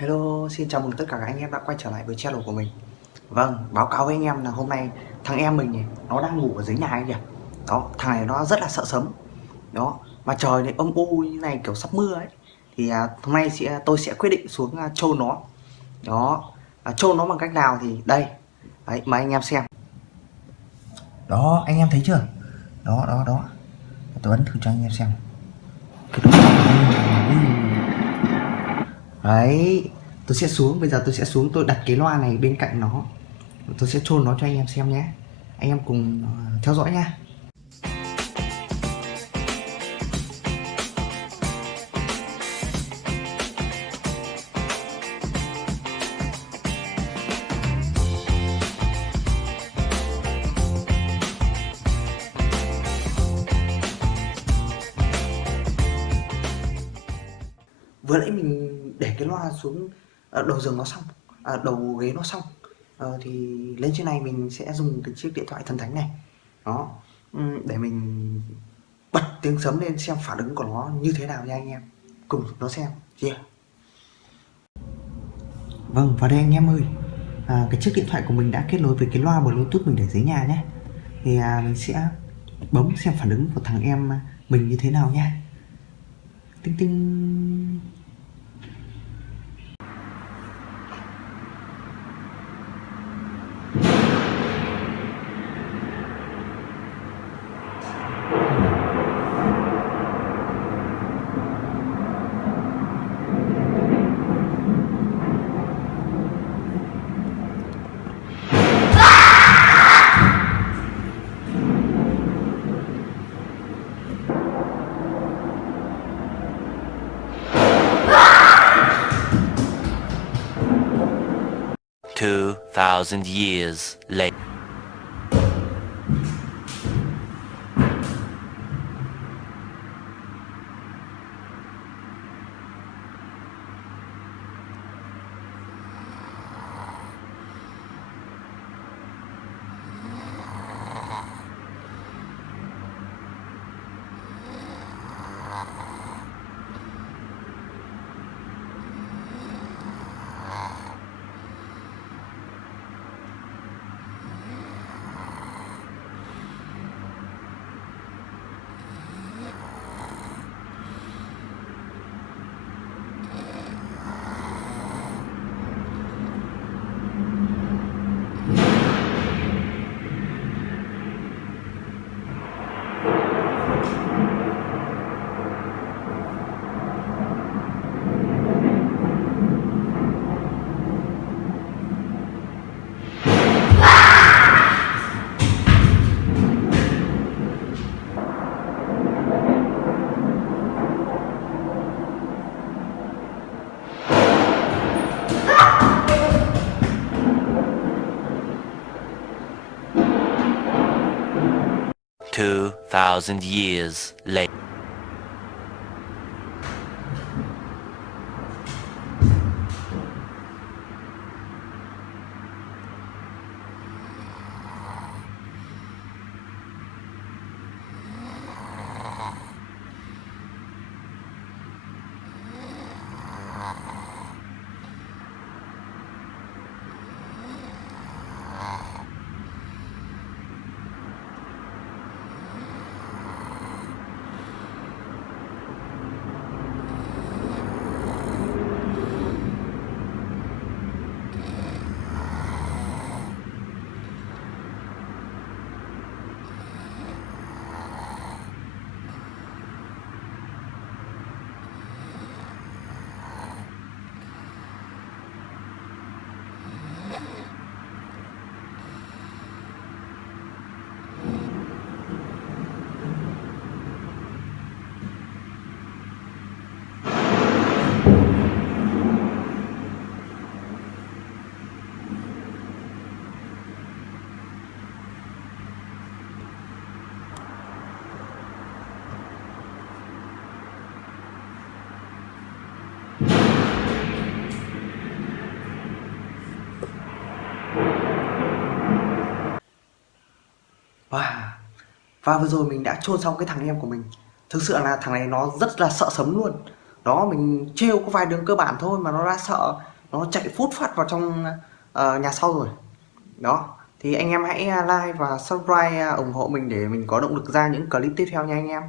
Hello, xin chào mừng tất cả các anh em đã quay trở lại với channel của mình. Vâng, báo cáo với anh em là hôm nay thằng em mình này, nó đang ngủ ở dưới nhà anh kìa. Đó, thằng này nó rất là sợ sấm. Đó, mà trời này âm u như này kiểu sắp mưa ấy. Thì hôm nay tôi sẽ quyết định xuống chôn nó. Đó, chôn nó bằng cách nào thì đây. Đấy, mời anh em xem. Đó, anh em thấy chưa? Đó, đó, đó. Tôi ấn thử cho anh em xem. Cái độ đấy, tôi sẽ xuống, bây giờ tôi sẽ xuống, tôi đặt cái loa này bên cạnh nó. Tôi sẽ chôn nó cho anh em xem nhé. Anh em cùng theo dõi nha. Vừa nãy mình để cái loa xuống đầu giường nó xong, đầu ghế nó xong, thì lên trên này mình sẽ dùng cái chiếc điện thoại thần thánh này. Đó, để mình bật tiếng sấm lên xem phản ứng của nó như thế nào nha anh em. Cùng nó xem. Yeah. Vâng, vào đây anh em ơi. Cái chiếc điện thoại của mình đã kết nối với cái loa Bluetooth mình để dưới nhà nhé. Thì mình sẽ bấm xem phản ứng của thằng em mình như thế nào nha. Tinh tinh. 2,000 years later. Two thousand years later. Và vừa rồi mình đã chôn xong cái thằng em của mình. Thực sự là thằng này nó rất là sợ sấm luôn. Đó, mình trêu có vài đường cơ bản thôi mà nó đã sợ, nó chạy phút phát vào trong nhà sau rồi. Đó, thì anh em hãy like và subscribe ủng hộ mình để mình có động lực ra những clip tiếp theo nha anh em.